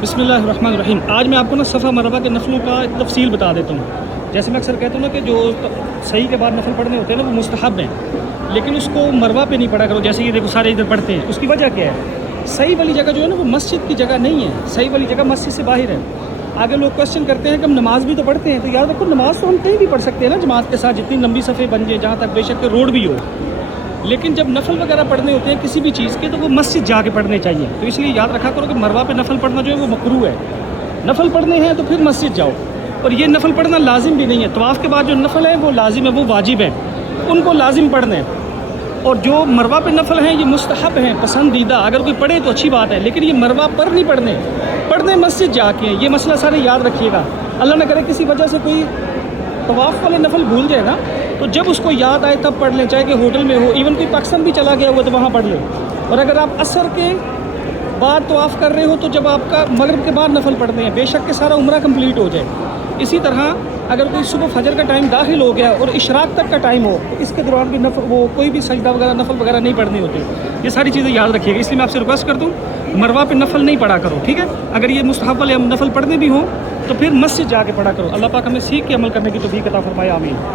بسم اللہ الرحمن الرحیم۔ آج میں آپ کو صفا مربع کے نفلوں کا تفصیل بتا دیتا ہوں۔ جیسے میں اکثر کہتا ہوں کہ جو صحیح کے بعد نفل پڑھنے ہوتے ہیں وہ مستحب ہیں، لیکن اس کو مربع پہ نہیں پڑھا کرو۔ جیسے یہ دیکھو سارے ادھر پڑھتے ہیں، اس کی وجہ کیا ہے؟ صحیح والی جگہ جو ہے وہ مسجد کی جگہ نہیں ہے، صحیح والی جگہ مسجد سے باہر ہے۔ آگے لوگ کوشچن کرتے ہیں کہ ہم نماز بھی تو پڑھتے ہیں، تو یاد رکھو نماز تو ہم کہیں بھی پڑھ سکتے ہیں نا جماعت کے ساتھ، جتنی لمبی صفحے بن جائے، جہاں تک بے شک روڈ بھی ہو۔ لیکن جب نفل وغیرہ پڑھنے ہوتے ہیں کسی بھی چیز کے، تو وہ مسجد جا کے پڑھنے چاہیے۔ تو اس لیے یاد رکھا کرو کہ مربع پہ نفل پڑھنا جو ہے وہ مکروہ ہے۔ نفل پڑھنے ہیں تو پھر مسجد جاؤ، اور یہ نفل پڑھنا لازم بھی نہیں ہے۔ طواف کے بعد جو نفل ہیں وہ لازم ہے، وہ واجب ہیں، ان کو لازم پڑھنا ہے۔ اور جو مربع پہ نفل ہیں یہ مستحب ہیں، پسندیدہ، اگر کوئی پڑھے تو اچھی بات ہے، لیکن یہ مربع پر نہیں پڑھنے مسجد جا کے ہیں۔ یہ مسئلہ سارے یاد رکھیے گا۔ اللہ نہ کرے کسی وجہ سے کوئی طواف والے نفل بھول جائے نا، تو جب اس کو یاد آئے تب پڑھ لیں، چاہے کہ ہوٹل میں ہو، ایون کوئی پاکستان بھی چلا گیا ہوا تو وہاں پڑھ لیں۔ اور اگر آپ عصر کے بعد طواف کر رہے ہو تو جب آپ کا مغرب کے بعد نفل پڑھنے ہیں، بے شک کہ سارا عمرہ کمپلیٹ ہو جائے۔ اسی طرح اگر کوئی صبح فجر کا ٹائم داخل ہو گیا اور اشراق تک کا ٹائم ہو، تو اس کے دوران بھی نفل وہ کوئی بھی سجدہ وغیرہ نفل وغیرہ نہیں پڑھنے ہوتے۔ یہ ساری چیزیں یاد رکھیے گا، اس لیے میں آپ سے ریکویسٹ کرتا ہوں مربع پہ نفل نہیں پڑھا کرو، ٹھیک ہے؟ اگر یہ مستحب والے نفل پڑھنے بھی ہوں تو پھر مسجد جا کے پڑھا کرو۔ اللہ پاک ہمیں سیکھ کے عمل کرنے کی توفیق عطا فرمائے، آمین۔